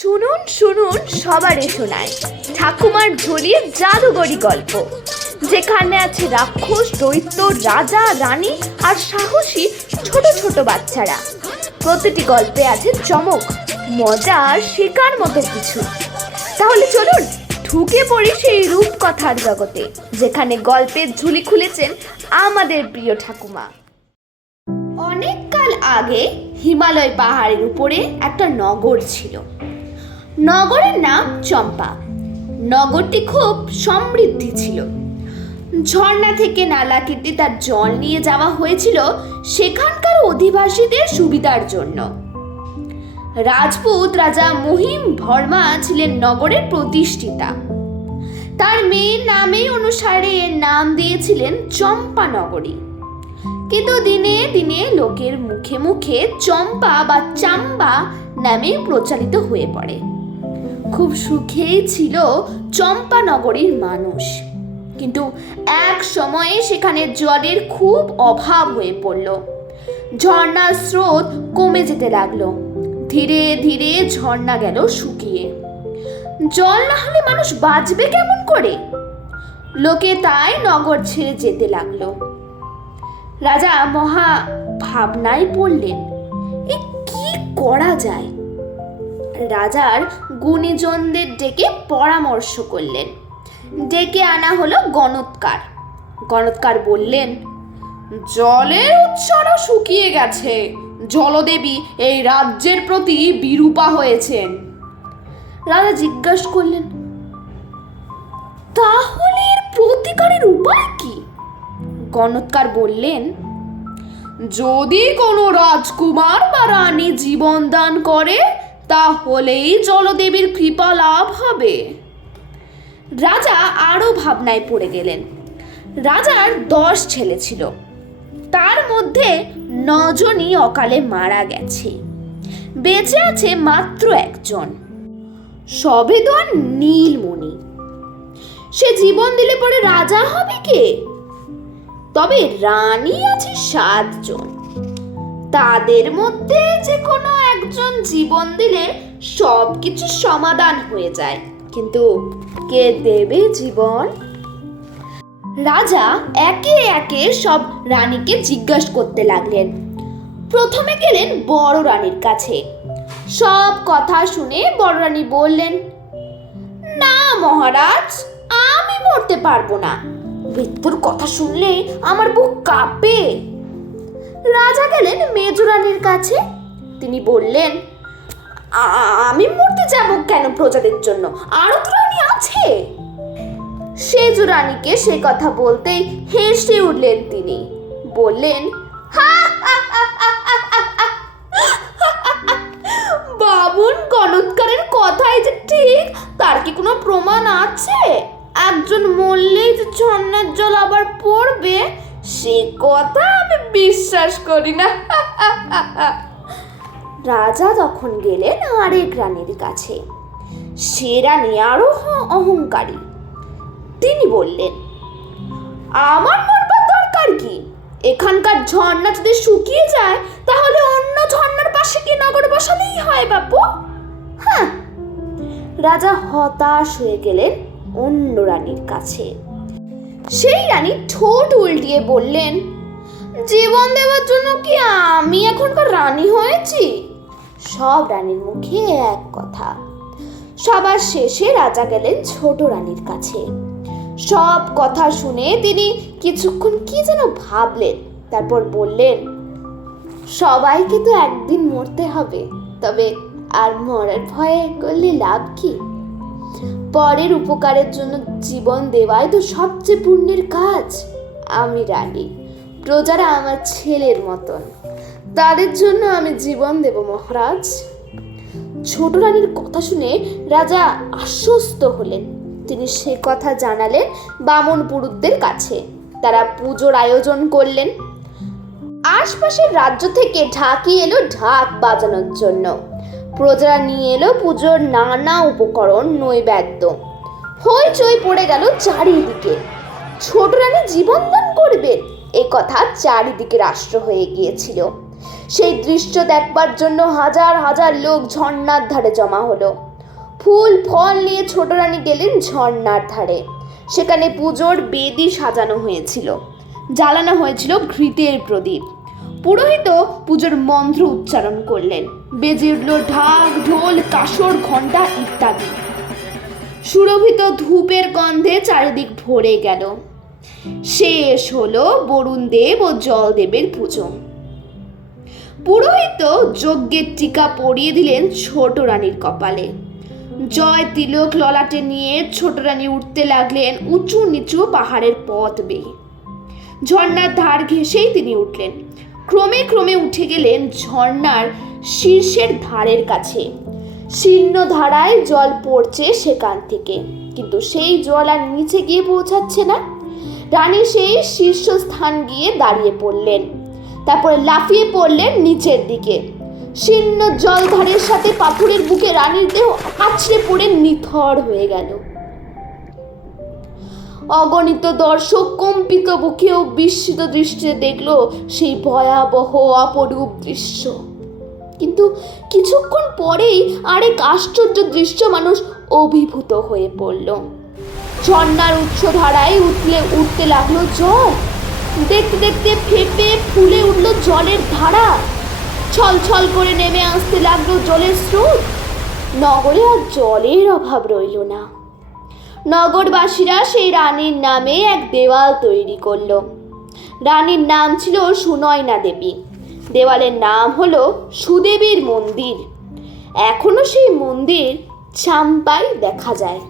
শুনুন শুনুন সবারে শোনায় ঠাকুমার ঝুলির জাদুগরি গল্প, যেখানে আছে রাক্ষস, দৈত্য, রাজা, রানী আর সাহসী ছোট ছোট বাচ্চারা। প্রতিটি গল্পে আছে চমক, মজা আর শেখার মতো কিছু। তাহলে চলুন ঢুকে পড়ি সেই রূপকথার জগতে, যেখানে গল্পের ঝুলি খুলেছেন আমাদের প্রিয় ঠাকুমা। অনেক কাল আগে হিমালয় পাহাড়ের উপরে একটা নগর ছিল। নগরের নাম চম্পা। নগরটি খুব সমৃদ্ধি ছিল। ঝর্ণা থেকে নালা কেটে তার জল নিয়ে যাওয়া হয়েছিল সেখানকার অধিবাসীদের সুবিধার জন্য। রাজপুত রাজা মহিম ভর্মা ছিলেন নগরের প্রতিষ্ঠিতা। তার মেয়ের নামে অনুসারে এর নাম দিয়েছিলেন চম্পা নগরী। কিন্তু দিনে দিনে লোকের মুখে মুখে চম্পা বা চাম্বা নামে প্রচারিত হয়ে পড়ে। খুব সুখেই ছিল চম্পা নগরীর মানুষ, কিন্তু এক সময়ে সেখানে জলের খুব অভাব হয়ে পড়ল। ঝর্ণার স্রোত কমে যেতে লাগলো। ধীরে ধীরে ঝর্ণা গেল শুকিয়ে। জল না হলে মানুষ বাঁচবে কেমন করে? লোকে তাই নগর ছেড়ে যেতে লাগলো। রাজা মহা ভাবনায় পড়লেন, এ কি করা যায়? রাজার গুণীজনদের ডেকে পরামর্শ করলেন। ডেকে আনা হলো গণৎকার। গণৎকার বললেন, জলের উৎসও শুকিয়ে গেছে। জলদেবী এই রাজ্যের প্রতি বিরূপা হয়েছেন। রাজা জিজ্ঞাসা করলেন, তাহলে এর প্রতিকারের উপায় কি? গণৎকার বললেন, যদি কোনো রাজকুমার বা রানী জীবন দান করে তাহলেই জলদেবীর কৃপা লাভ হবে। রাজা আরো ভাবনায় পড়ে গেলেন। রাজার 10 ছেলে ছিল, তার মধ্যে 9 জনই অকালে মারা গেছে। বেঁচে আছে মাত্র একজন, সবেদন নীলমণি। সে জীবন দিলে পরে রাজা হবে কে? তবে রানী আছে 7 জন। তাদের মধ্যে যে কোনো একজন জীবন দিলে সবকিছু সমাধান হয়ে যায়, কিন্তু কে দেবে জীবন? রাজা একে একে সব রানীকে জিজ্ঞাসা করতে লাগলেন। প্রথমে গেলেন বড় রানীর কাছে। সব কথা শুনে বড় রানী বললেন, না মহারাজ, আমি মরতে পারবো না। মৃত্যুর কথা শুনলে আমার বুক কাঁপে। রাজা গেলেন মেজো রানীর কাছে। তিনি বললেন, আমি মরতে যাব কেন প্রজাদের জন্য? আরো তো রানী আছে। সেজো রানীকে সে কথা বলতেই হেসে উঠলেন তিনি। বললেন, বাবুন গণৎকারের কথাই যে ঠিক, তার কি কোনো প্রমাণ আছে? একজন মরলেই যে ঝর্ণার জল আবার পড়বে, সে কথা আমি বিশ্বাস করি না। রাজা তখন গেলেন আরেক রানীর কাছে। সে রানী আরো অহংকারী। তিনি বললেন, আমার মরবার দরকার কি? এখানকার ঝর্ণা যদি শুকিয়ে যায় তাহলে অন্য ঝর্ণার পাশে গিয়ে নগর বসালেই হয় বাপু। হ্যাঁ। রাজা হতাশ হয়ে গেলেন অন্য রানীর কাছে। সেই রানী ঠোঁট উল্টিয়ে বললেন, জীবন দেওয়ার জন্য কি আমি এখনকার রানী হয়েছি? সব রানীর মুখে এক কথা। সবার শেষে রাজা গেলেন ছোট রানীর কাছে। সব কথা শুনে তিনি কিছুক্ষণ কি যেন ভাবলেন, তারপর বললেন, সবাইকে তো একদিন মরতে হবে, তবে আর মরার ভয়ে করলে লাভ কি? পরের উপকারের জন্য জীবন দেওয়াই তো সবচেয়ে পুণ্যের কাজ। আমি রানী, প্রজারা আমার ছেলের মতন, তাদের জন্য আমি জীবন দেব মহারাজ। ছোট রানীর কথা শুনে রাজা আশ্বস্ত হলেন। তিনি সে কথা জানালেন বামন পুরুতদের কাছে। তারা পুজোর আয়োজন করলেন। আশপাশের রাজ্য থেকে ঢাকি এলো ঢাক বাজানোর জন্য। প্রজারা নিয়ে এলো পুজোর নানা উপকরণ, নৈবেদ্য। হইচই পড়ে গেল চারিদিকে। ছোট রানী জীবন দান করবেন এ কথা চারিদিকে রাষ্ট্র হয়ে গিয়েছিল। সেই দৃশ্য দেখবার জন্য হাজার হাজার লোক ঝর্ণার ধারে জমা হলো। ফুল ফল নিয়ে ছোট রানী গেলেন ঝর্ণার ধারে। সেখানে পুজোর বেদি সাজানো হয়েছিল, জ্বালানো হয়েছিল ঘৃতের প্রদীপ। পুরোহিত পুজোর মন্ত্র উচ্চারণ করলেন, বেজে উঠল ঢাক, ঢোল, কাসর, ঘণ্টা ইত্যাদি। সুরভিত ধূপের গন্ধে চারিদিক ভরে গেল। শেষ হলো বরুণ দেব ও জলদেবের পুজো। পুরোহিত যজ্ঞের টিকা পরিয়ে দিলেন ছোট রানীর কপালে। জয় তিলক ললাটে নিয়ে ছোট রানী উঠতে লাগলেন উঁচু নিচু পাহাড়ের পথ বেয়ে। ঝর্ণার ধার ঘেঁষেই তিনি উঠলেন। ক্রমে ক্রমে উঠে গেলেন ঝর্ণার শীর্ষের ধারের কাছে। শীর্ণ ধারায় জল পড়ছে সেখান থেকে, কিন্তু সেই জল আর নিচে গিয়ে পৌঁছাচ্ছে না। রানী সেই শীর্ষস্থান গিয়ে দাঁড়িয়ে পড়লেন, তারপরে লাফিয়ে পড়লেন নিচের দিকে। শীর্ণ জলধারের সাথে পাথরের বুকে রানীর দেহ আছড়ে পড়ে নিথর হয়ে গেল। অগণিত দর্শক কম্পিত বুকে ও বিস্মিত দৃষ্টিতে দেখল সেই ভয়াবহ অপরূপ দৃশ্য। কিন্তু কিছুক্ষণ পরেই আরেক আশ্চর্য দৃশ্য মানুষ অভিভূত হয়ে পড়ল। ঝর্ণার উচ্চ ধারায় উঠতে লাগলো জল। দেখতে দেখতে ফেপে ফুলে উঠল জলের ধারা। ছল ছল করে নেমে আসতে লাগলো জলের স্রোত। নগরে আর জলের অভাব রইল না। নগরবাসীরা সেই রানীর নামে এক দেওয়াল তৈরি করলো। রানীর নাম ছিল সুনয়না দেবী। দেওয়ালের নাম হলো সুদেবীর মন্দির। এখনো সেই মন্দির চাম্পাই দেখা যায়।